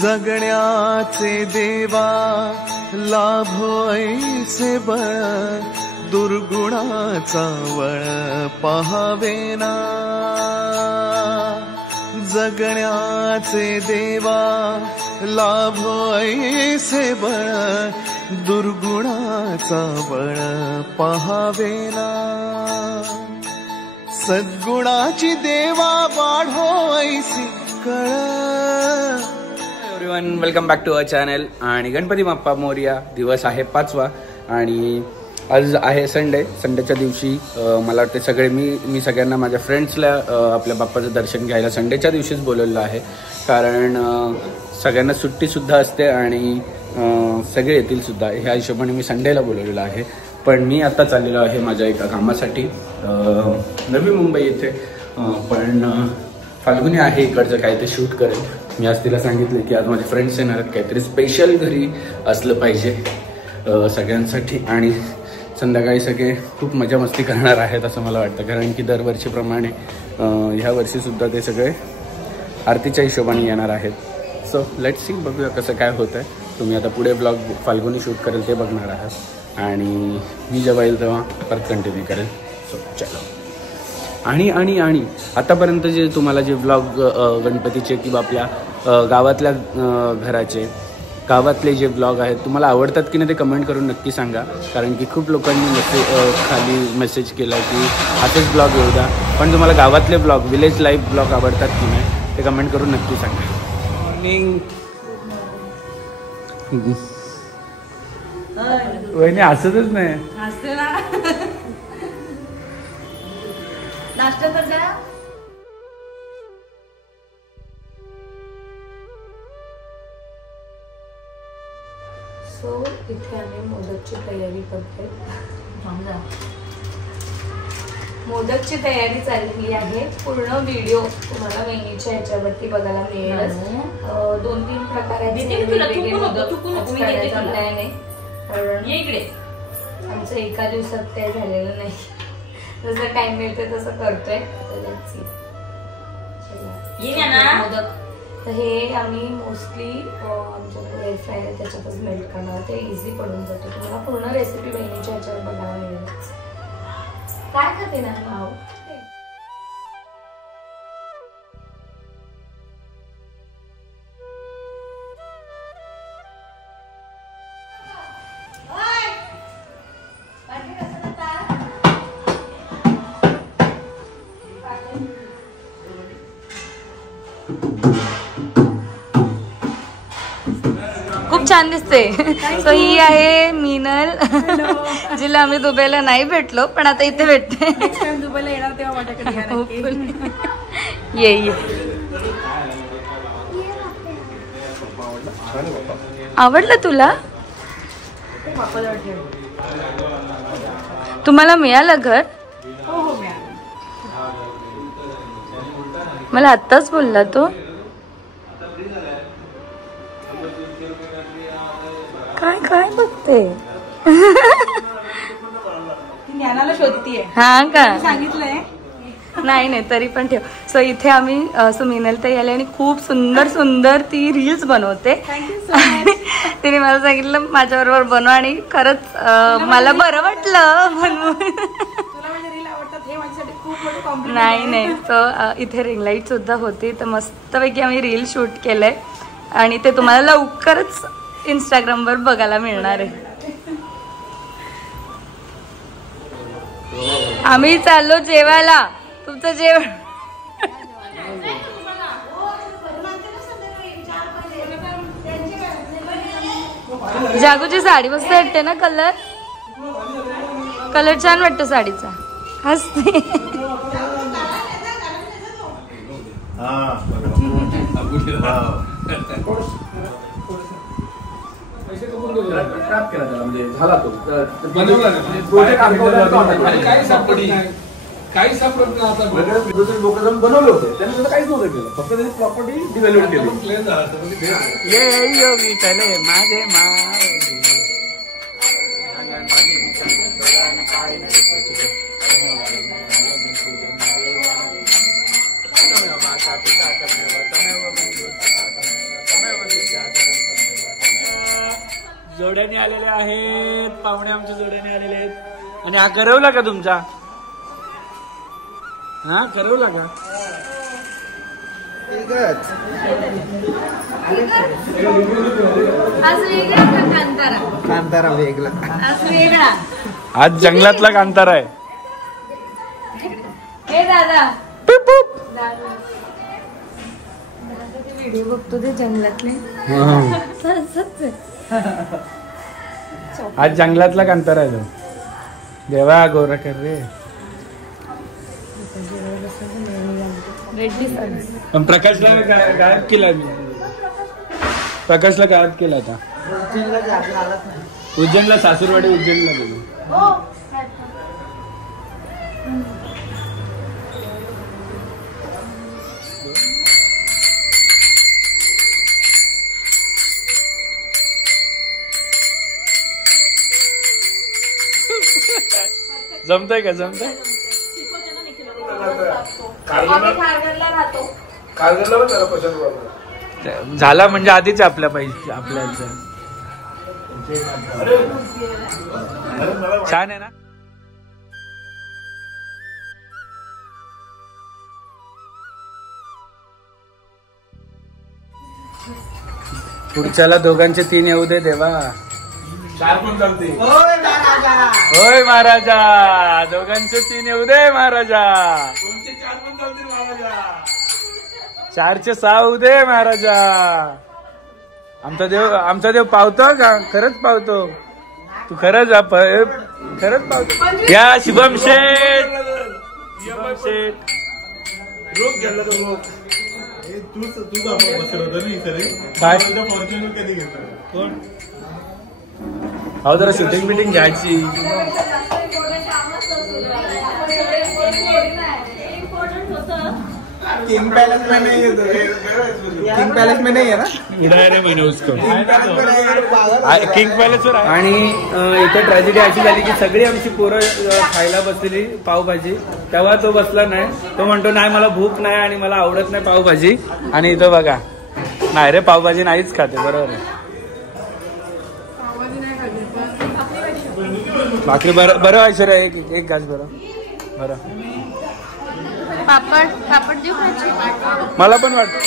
जगण्याचे देवा लाभो ऐसे बळ दुर्गुणाचा वळ पहावेना जगण्याचे देवा लाभो ऐसे बळ दुर्गुणाचा बळ पहावेना सद्गुणाची देवा वाढो ऐसी कळ। Everyone welcome back to our channel. आणि गणपती बाप्पा मोरया। दिवस आहे 5वा आणि आज आहे संडे। संडेच्या दिवशी मला वाटते सगळे मी सगळ्यांना माझ्या फ्रेंड्सला आपल्या बाप्पाचं दर्शन घ्यायला संडेच्या दिवशीच बोलवलेलं आहे, कारण सगळ्यांना सुट्टीसुद्धा असते आणि सगळे येतील सुद्धा। ह्या हिशोबाने मी संडेला बोलवलेलं आहे। पण मी आता चाललेलो आहे माझ्या एका कामासाठी नवी मुंबई येथे। पण फाल्गुनी आहे इकडचं काय ते शूट करेल। मी आज तिला सांगितले की आज माझे फ्रेंड्स येणार आहेत, काहीतरी स्पेशल घरी असलं पाहिजे सगळ्यांसाठी। आणि संध्याकाळी सगळे खूप मजा मस्ती करणार आहेत असं मला वाटतं, कारण की दरवर्षीप्रमाणे ह्या वर्षीसुद्धा ते सगळे आरतीच्या हिशोबाने येणार आहेत। सो लेट्स सी, बघूया कसं काय होतं आहे। तुम्ही आता पुढे ब्लॉग फाल्गुनी शूट करेल ते बघणार आहात आणि मी जेव्हा येईल तेव्हा परत कंटिन्यू करेल। सो चलो। आणि आणि आणि आतापर्यंत जे तुम्हाला जे ब्लॉग गणपतीचे किंवा आपल्या गावातल्या गावातले जे ब्लॉग आहेत तुम्हाला आवडतात की नाही ते कमेंट करून नक्की सांगा, कारण की खूप लोकांनी खाली मेसेज केला की आताच ब्लॉग येऊ द्या। पण तुम्हाला गावातले ब्लॉग, विलेज लाईफ ब्लॉग आवडतात की नाही ते कमेंट करून नक्की सांगा। मॉर्निंग वहिनी हसतच नाही। नाश्ता कर जा। सो इथे आम्ही मोदकची तयारी करते। मोदकची तयारी चालली आहे। पूर्ण व्हिडिओ तुम्हाला वहिनीच्या ह्याच्यावरती बघायला मिळेल। 2-3 प्रकाराचे वेगवेगळे मोदक करण्याचा प्लॅन आहे, कारण आमचं एका दिवसात ते झालेलं नाही। जसं टाइम मिळते तसं करतोय। मोदक तर हे आम्ही मोस्टली आमच्याकडे एअर फ्रायर आहे त्याच्यातच मेल्ट करणार, ते इझी पडून जातो। तुम्हाला पूर्ण रेसिपी बहिणीच्या ह्याच्यावर बघायला मिळेल। काय खाते ना भाऊ? खूप छान दिसते। सो ही आहे मीनल, जिला आम्ही दुबईला नाही भेटलो पण आता इथे भेटते। दुबईला येणार तेव्हा माझ्याकडे ये। आवडलं तुला? तुम्हाला मिळालं घर? मला आत्ताच बोलला तो। काय काय बघते? ज्ञानाला शोधतीये। हा का? सांगितलंय नाही तरी पण ठेव। सो इथे आम्ही सुमिनल ताई आले आणि खूप सुंदर सुंदर ती रील्स बनवते। तिने मला सांगितलं माझ्याबरोबर बनव आणि खरंच मला बरं वाटलं बनवून। नाही सो इथे रिंग लाईट सुद्धा होती, तर मस्तपैकी आम्ही रील शूट केलंय आणि ते तुम्हाला लवकरच इंस्टाग्राम वर बघायला मिळणार आहे। आम्ही चाललो जेवायला। तुमचं जेवण जागूची साडी मस्त वाटते ना, कलर छान वाटतो साडीचा। हसते ट्रॅप केला त्याला, म्हणजे झाला तो बनवला प्रोजेक्ट काही सापडत नाही। आता लोक जण बनवले होते त्यांनी काहीच नव्हतं केलं, फक्त त्याची प्रॉपर्टी डिव्हेलप केली। माझे जोड्याने आलेले आहेत, पाहुणे आमच्या जोड्याने आलेले आहेत. आणि हा करवला का तुमचा? हा करवला का? कांतारा वेगळा. आज जंगलातला कांतारा आहे. हे दादा व्हिडिओ बघतो ते जंगलातले. आज जंगलातला कांतारा आहे तो. देवा गोरा कर रे. पण प्रकाशला गायब केला मी. प्रकाशला गायब केला आता. उज्जैनला सासूरवाडी उज्जैनला गेलो. जमतंय का? जमतंय. झाला म्हणजे आधीच आपल्या पाहिजे. आपल्या छान आहे ना. पुढच्याला दोघांचे 3 येऊ दे देवा. 4 पण चालते. होय महाराजा, दोघांचे 3 येऊ दे महाराजा. 4चे 6 होऊ दे महाराजा. आमचा देव पावतो का? खरंच पावतो. तू खरंच खरंच पावतो. या शुभम शेठ. शुभम शेठ रोग घ्यायला तर रोग. तुझा काय फॉर्च्युनर कधी घेतला? कोण? अहो जरा शूटिंग बिटिंग घ्यायची. किंग पैलेस में नहीं है. किंग पैलेस में नहीं है ना. उडायला महिना उसको किंग पॅलेस वर. आणि इथे ट्रॅजेडी अशी झाली की सगळी आमची पोरं खायला बसलेली पावभाजी. तेव्हा तो बसला नाही. तो म्हणतो नाही मला भूक नाही आणि मला आवडत नाही पावभाजी. आणि इथं बघा नाही रे पावभाजी नाहीच खाते. बरोबर आहे. भाकरी बरं ऐश्वर्या एक घास बरं. पापड देऊ. मला पण वाटतं.